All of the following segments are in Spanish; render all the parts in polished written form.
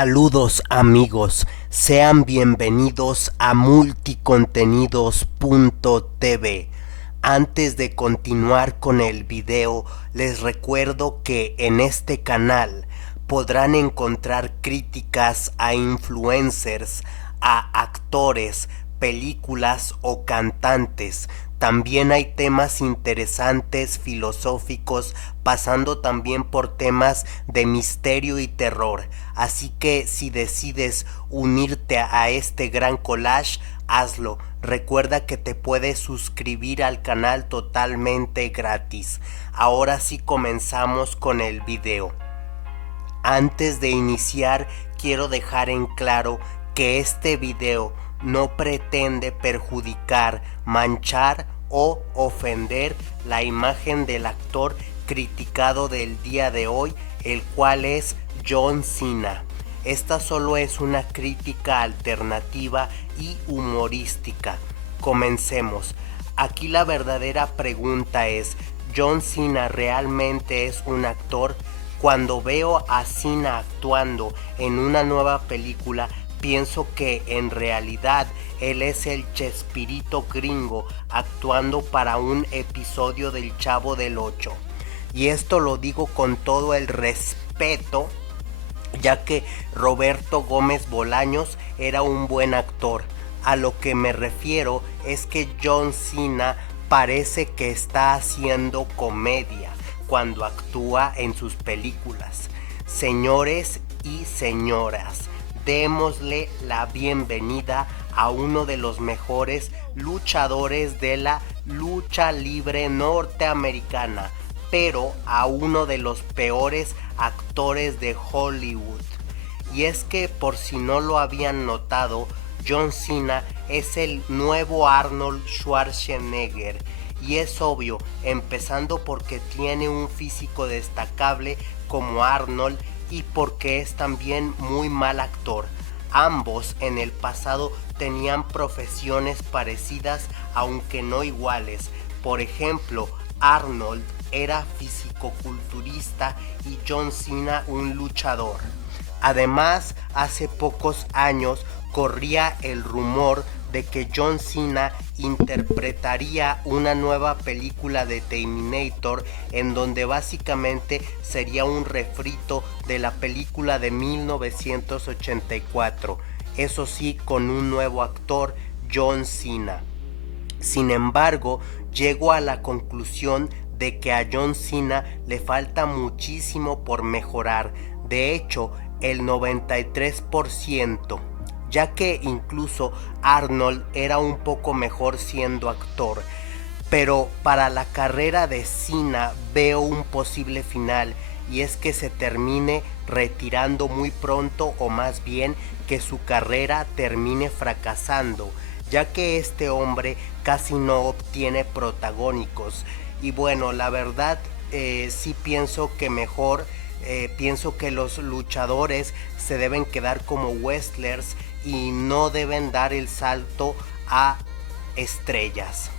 Saludos amigos, sean bienvenidos a multicontenidos.tv. Antes de continuar con el video, les recuerdo que en este canal podrán encontrar críticas a influencers, a actores, películas o cantantes. También hay temas interesantes, filosóficos, pasando también por temas de misterio y terror. Así que si decides unirte a este gran collage, hazlo. Recuerda que te puedes suscribir al canal totalmente gratis. Ahora sí comenzamos con el video. Antes de iniciar, quiero dejar en claro que este video no pretende perjudicar, manchar o ofender la imagen del actor criticado del día de hoy, el cual es John Cena. Esta solo es una crítica alternativa y humorística. Comencemos. Aquí la verdadera pregunta es: ¿John Cena realmente es un actor? Cuando veo a Cena actuando en una nueva película, pienso que en realidad él es el Chespirito gringo actuando para un episodio del Chavo del Ocho. Y esto lo digo con todo el respeto, ya que Roberto Gómez Bolaños era un buen actor. A lo que me refiero es que John Cena parece que está haciendo comedia cuando actúa en sus películas. Señores y señoras, démosle la bienvenida a uno de los mejores luchadores de la lucha libre norteamericana, pero a uno de los peores actores de Hollywood. Y es que, por si no lo habían notado, John Cena es el nuevo Arnold Schwarzenegger. Y es obvio, empezando porque tiene un físico destacable como Arnold y porque es también muy mal actor. Ambos en el pasado tenían profesiones parecidas aunque no iguales. Por ejemplo, Arnold era fisicoculturista y John Cena un luchador. Además, hace pocos años corría el rumor de que John Cena interpretaría una nueva película de Terminator, en donde básicamente sería un refrito de la película de 1984, eso sí, con un nuevo actor, John Cena. Sin embargo, llego a la conclusión de que a John Cena le falta muchísimo por mejorar, de hecho el 93%. Ya que incluso Arnold era un poco mejor siendo actor. Pero para la carrera de Cena veo un posible final, y es que se termine retirando muy pronto, o más bien que su carrera termine fracasando, ya que este hombre casi no obtiene protagónicos. Y bueno, la verdad sí pienso que mejor, pienso que los luchadores se deben quedar como wrestlers y no deben dar el salto a estrellas.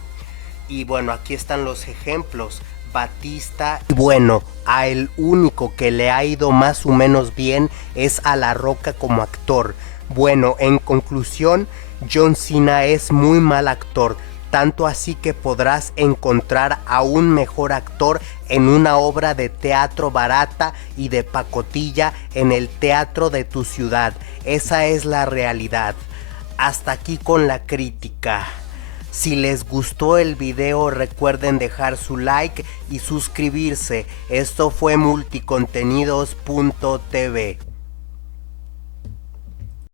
Y bueno, aquí están los ejemplos. Batista. Bueno, a el único que le ha ido más o menos bien es a La Roca como actor. Bueno, en conclusión, John Cena es muy mal actor, tanto así que podrás encontrar a un mejor actor en una obra de teatro barata y de pacotilla en el teatro de tu ciudad. Esa es la realidad. Hasta aquí con la crítica. Si les gustó el video, recuerden dejar su like y suscribirse. Esto fue multicontenidos.tv.